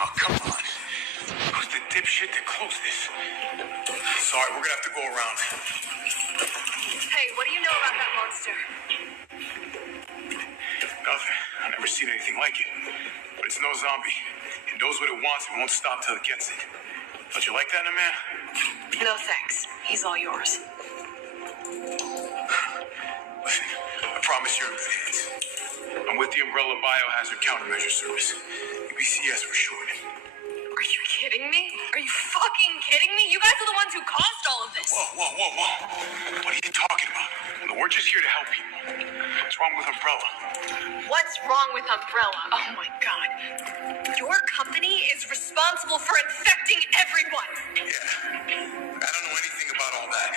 Oh, come on. Who's the dipshit that closed this? Sorry, we're gonna have to go around. Hey, what do you know about that monster? Nothing. I've never seen anything like it. But it's no zombie. It knows what it wants and won't stop till it gets it. Don't you like that in a man? No thanks. He's all yours. Listen, I promise you're in good hands. I'm with the Umbrella Biohazard Countermeasure Service. UBCS for short. Are you kidding me? Are you fucking kidding me? You guys are the ones who caused all of this. Whoa. What are you talking about? We're just here to help people. What's wrong with Umbrella? What's wrong with Umbrella? Oh my god. Your company is responsible for infecting everyone. Yeah. I don't know anything about all that.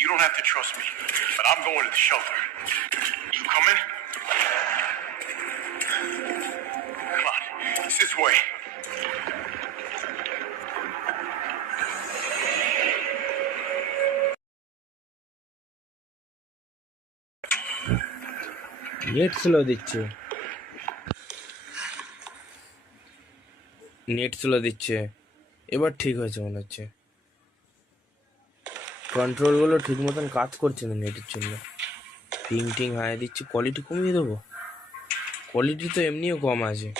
You don't have to trust me, but I'm going to the shelter. You coming? Come on, it's this way. Net slow দিচ্ছে, এবার ঠিক হয়েছে মনে হচ্ছে। কন্ট্রোলগুলো ঠিক মতন কাজ করছে না নেটের জন্য। পিং হাই দিচ্ছি, কোয়ালিটি কমিয়ে দেবো। কোয়ালিটি তো এমনিও কম আছে।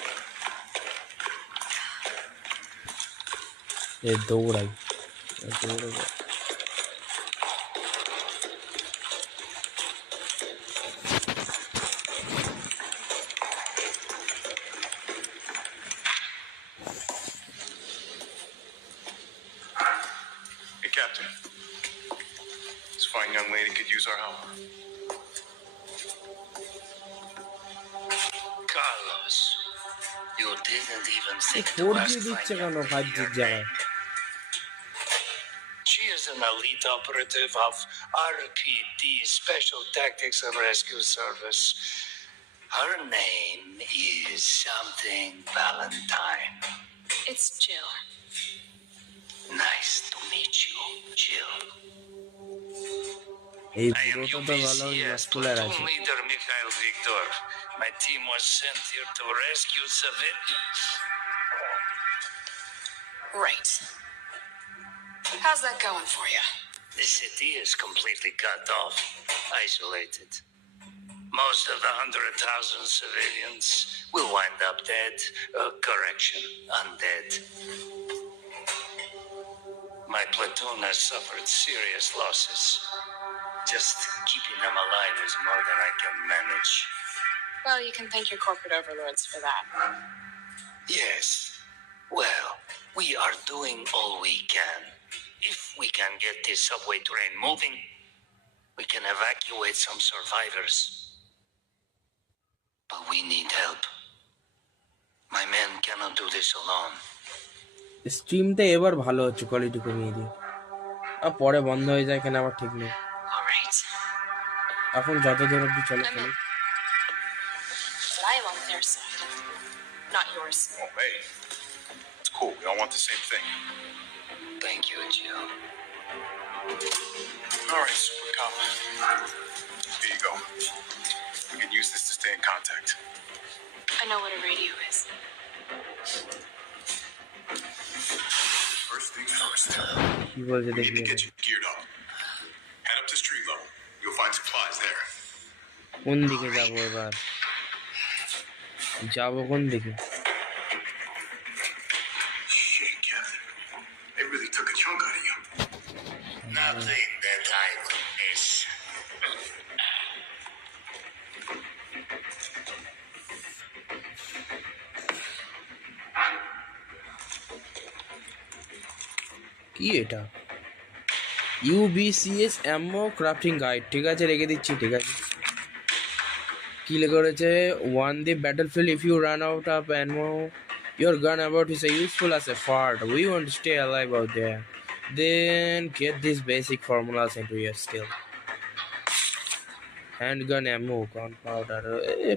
দৌড়াই। Hey, Captain. This fine young lady could use our help. Carlos, you didn't even think to 4G ask দিচ্ছে Fine কেন Young 5G your জায়গায়? name. She is an elite operative of RPD, Special Tactics and Rescue Service. Her name is something Valentine. It's Jill. Nice to meet you, Jill. এই I am পুরোটা তো ভালো UBCS muscular আছে। platoon leader Mikhail Viktor. My team was sent here to rescue civilians. Right. How's that going for you? The city is completely cut off, isolated. Most of the 100,000 civilians will wind up dead. Correction, undead. My platoon has suffered serious losses. Just keeping them alive is more than I can manage. Well, you can thank your corporate overlords for that. Yes. Well, we are doing all we can. If we can get this subway train moving, we can evacuate some survivors. But we need help. My men cannot do this alone. স্ট্রিমটা এবার ভালো হচ্ছে, কোয়ালিটি কমিয়ে দিই। আর পরে বন্ধ হয়ে যায়, এখানে আবার ঠিক নেই। All right. এখন যত দূর অব্দি চলে I'm চলে। in. But I am on their side, not yours. Oh, hey. It's cool. We all want the same thing. Thank you, Jill. All right, Super Cop. Here you go. We can use this to stay in contact. I know what a radio is. First things first. কি বলছে We need দেখবি? to get you geared up. Head up to street level. You'll find supplies there. কোন দিকে যাবো এবার? যাবো কোন দিকে? Shit, Captain. They really took a chunk out of you. Nothing that I could miss. কি এটা? UBCS ammo crafting guide. ঠিক আছে, রেখে দিচ্ছি। ঠিক আছে, কি লেখা রয়েছে? On the battlefield if you run out of ammo your gun about is useful as a fart. We want to stay alive out there. Then get these basic formulas into your skill. Handgun ammo, gunpowder,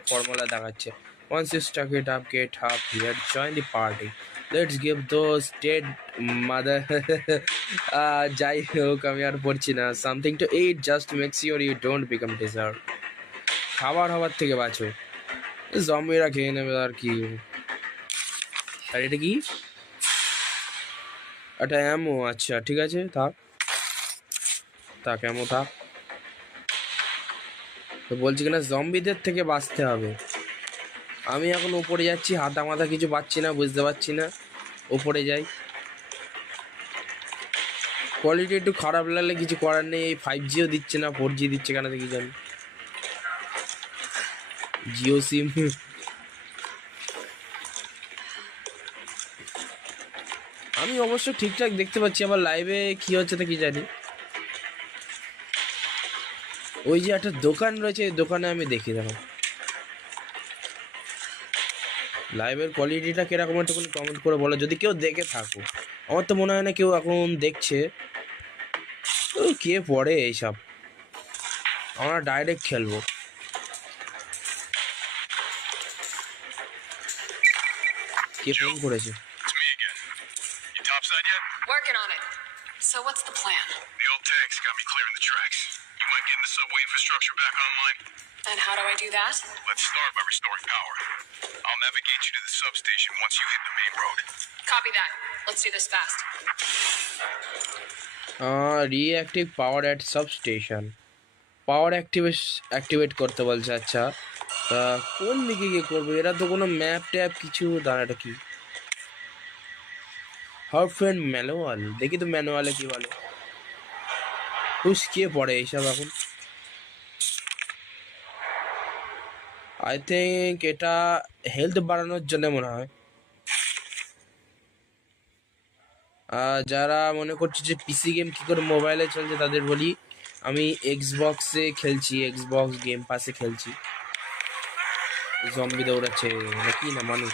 formula দেখাচ্ছে। Once you stuck it up, get up here, join the party. Let's give those dead mother যাই হোক আমি আর পড়ছি না। Something to eat, just make sure you don't become dessert. খাবার হবার থেকে বাঁচো, জম্বিরা খেয়ে নেবে আর কি। আর এটা কি? এটা অ্যামো, আচ্ছা ঠিক আছে, থাক থাক অ্যামো থাক। তো বলছি কিনা জম্বিদের থেকে বাঁচতে হবে। আমি এখন উপরে যাচ্ছি, হাতা মাথা কিছু পাচ্ছি না, বুঝতে পারছি না। উপরে যাই। কোয়ালিটি একটু খারাপ লাগলে কিছু করার নেই। এই 5Gও দিচ্ছে না, 4G দিচ্ছে কেন দেখি জানি। জিও সিম। আমি অবশ্য ঠিকঠাক দেখতে পাচ্ছি, আবার লাইভে কি হচ্ছে তা কি জানি। ওই যে একটা দোকান রয়েছে, এই দোকানে আমি দেখি, দেখো লাইভের কোয়ালিটিটা কিরকম একটু কমেন্ট করে বলো যদি কেউ দেখে থাকো। আমার তো মনে হয় না কেউ এখন দেখছে। কে পড়ে এইসব, আমরা ডাইরেক্ট খেলবো। কে ফোন করেছে? It's me again. You topside yet? Working on it. So what's the plan? The old tanks got me clearing the tracks. You mind getting the subway infrastructure back online? And how do I do that? Let's start by restoring power. I'll navigate you to the substation once you hit the main road. Copy that. Let's do this fast. Reactive power at substation, পাওয়ার অ্যাক্টিভেট করতে বলছে। আচ্ছা তা কোন দিকে গিয়ে করবো? এরা তো কোনো ম্যাপ ট্যাপ কিছু দাঁড়াটা কি? হার ফ্রেন্ড ম্যানুয়াল, দেখি তো ম্যানুয়ালে কি বলে। হুস কে পড়ে এইসব এখন? আই থিঙ্ক এটা হেলথ বাড়ানোর জন্য মনে হয়। যারা মনে করছে যে পিসি গেম কী করে মোবাইলে চলছে তাদের বলি, আমি এক্সবক্সে খেলছি, এক্সবক্স গেম পাসে খেলছি। জম্বি দৌড়াচ্ছে নাকি না মানুষ?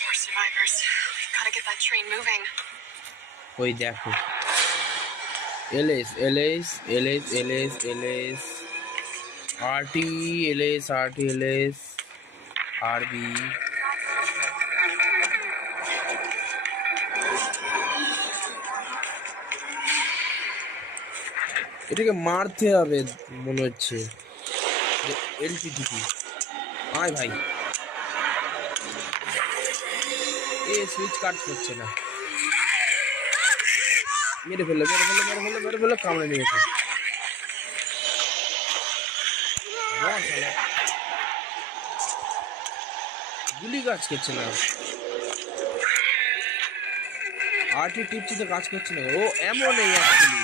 We're survivors. We've got to get that train moving. ওই দেখো LS LS LS LS LS RT LS RT LS আরবি। এটাকে মারতে হবে মনে হচ্ছে। এলটিটিপি আয় ভাই, এ সুইচ কাট করছে না। মেরে ফেললো মেরে ফেললো মেরে ফেললো মেরে ফেললো, কামড়ে নিয়েছে। গুলি কাজ করছে না, আরটি টিপছি তো কাজ করছে না। ও এমন নেই অ্যাকচুয়ালি,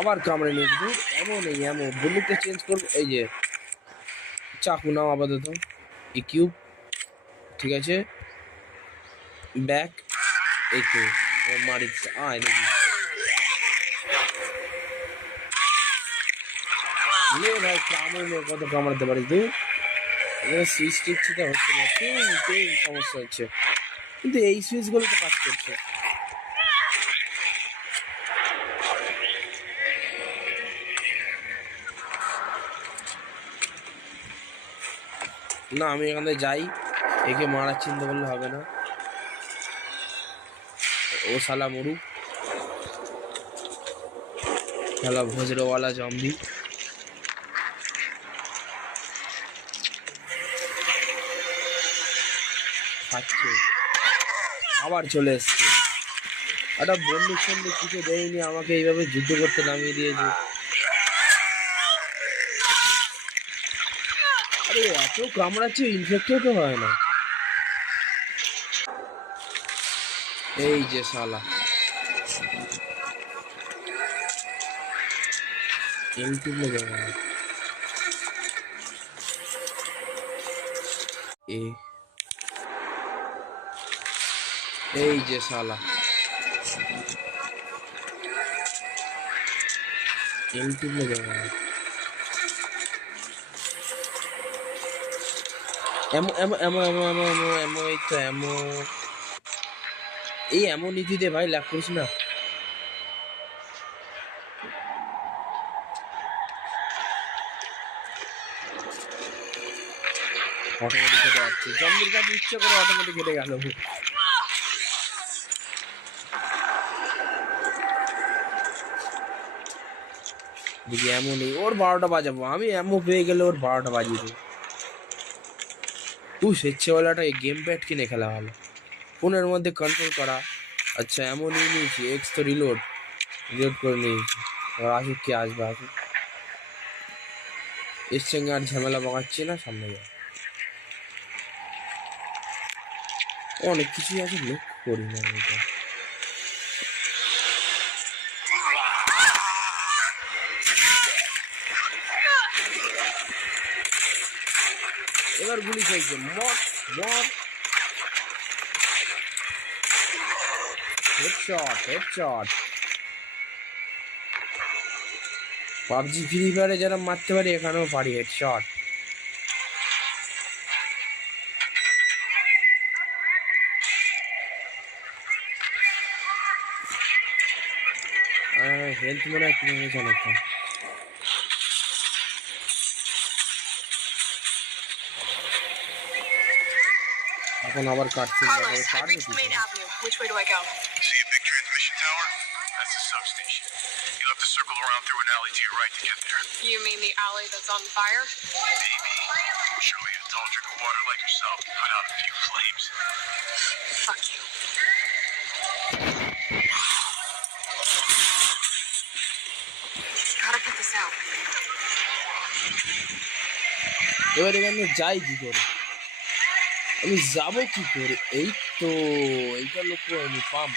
আবার কামড়ে নিয়েছে। দূর এমন নেই, এমন বুলেটটা চেঞ্জ করবো। এই যে চাকু নাও আপাতত, ই কিউব ঠিক আছে, ব্যাক এই তো মারি আয় দেখি লে ভাই, কামড়ে কত কামড়াতে পারিস তুই? এখানে সুইচ টিপছি তো হচ্ছে না, সমস্যা হচ্ছে। কিন্তু এই সুইচগুলো তো কাজ করছে। না আমি এখান থেকে যাই, একে মারার চিন্তা করলে হবে না। ও শালা মরুক, শালা ভজরওয়ালা জম্বি। খাচ্ছে, আবার চলে এসছে। একটা বন্দুক সন্দুক কিছু দেয়নি আমাকে, এইভাবে যুদ্ধ করতে নামিয়ে দিয়েছে। আরে এত কামড়াচ্ছে, ইনফেক্টেড তো হয় না। এই যে শালা ইউটিউব এ এই যে শালা ইউটিউব এ এমন এমন এমন এমন এমন এমন এই তো এমন, এই এমন নীতি দে ভাই, লাগ করিস না। অটোমেটিক হেঁটে যাচ্ছে, জম্বির কাছে ইচ্ছে করে অটোমেটিক হেঁটে গেল। দেখি এমনই ওর 12টা বাজাবো আমি, এমন পেয়ে গেলে ওর 12টা বাজিয়ে দেবো। স্বেচ্ছাওয়ালাটা এই গেম প্যাড কিনে খেলা ভালো, ফোনের মধ্যে কন্ট্রোল করা। আচ্ছা এমনই নিয়েছি, এক্স তো রিলোড রিলোড করে নিয়েছি। এবার আসুক, কি আসবে আসুক, এর সঙ্গে আর ঝামেলা পাকাচ্ছি না, সামনে যাও। অনেক কিছুই আছে লক্ষ্য করি না এটা। এবার গুলি চাইছে, মর মর। Headshot headshot. পাবজি ফ্রি ফায়ারে যারা মারতে পারি এখানেও পারি হেডশট। হেলথ মনে হয় কিভাবে চালাতাম। এখন আবার কাটছে, Carlos, I কাটবে reached the কি main করে? avenue. Which way do I go? See a big transmission tower? That's the substation. You'll have to circle around through an alley to your right to get there. You mean the alley that's on fire? Maybe. Surely a tall drink of water like yourself can put out a few flames. Fuck you. Gotta put this out. এবার এখানে যাই কি করে, আমি যাবো কি করে? এই তো এইটা লক্ষ্য হয়নি, পাম্প।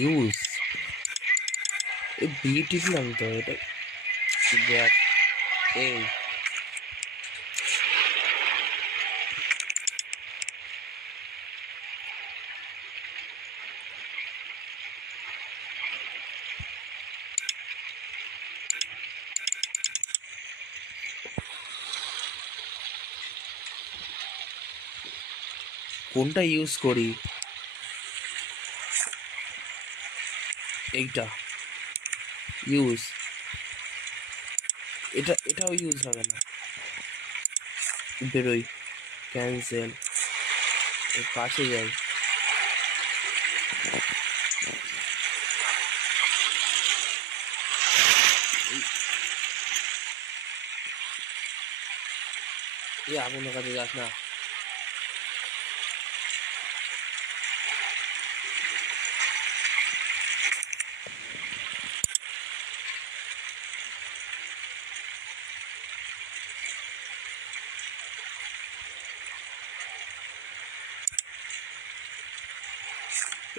ইউজ এই বি টিপলাম তো, এটা দেখ এই কোনটা ইউজ করি? এইটা ইউজ, এটাও ইউজ হবে না, বেরোই, ক্যান্সেল, কাছে যাই। এই আগুনের কাছে যাস না।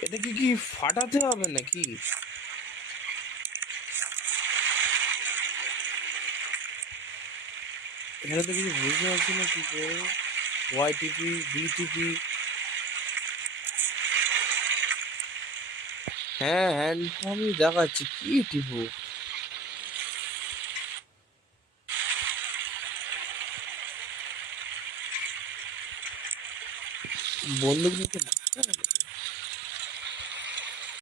এটা কি কি ফাটাতে হবে নাকি? এখানে তো কিছু বুঝতে পারছি না কি করে। ওয়াই টিপি, বি টিপি, হ্যাঁ হ্যান্ড আমি দেখাচ্ছি কি টিপু। বন্দুক নিতে